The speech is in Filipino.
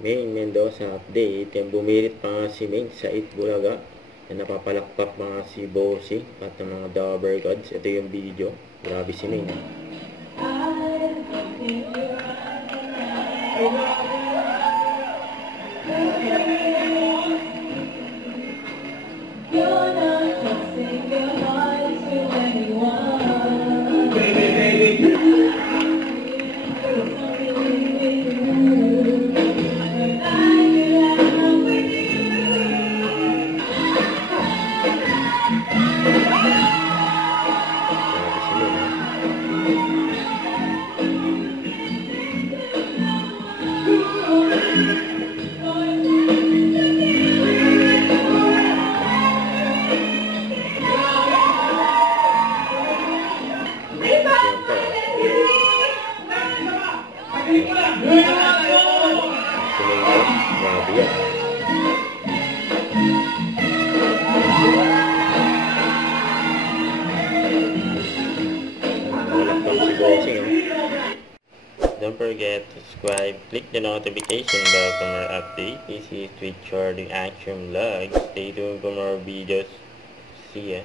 Maine Mendoza update. Yung bumirit pa nga si Maine sa Itbulaga. Yan napapalakpak pa nga si Bossy at ng mga Dabber Gods. Ito yung video. Grabe si Maine. Grabe yan. Malakpak si Bossy, oh. Don't forget to subscribe, click the notification bell for more updates. This is Twitch Shorting Action Vlog. Stay tuned for more videos. See ya.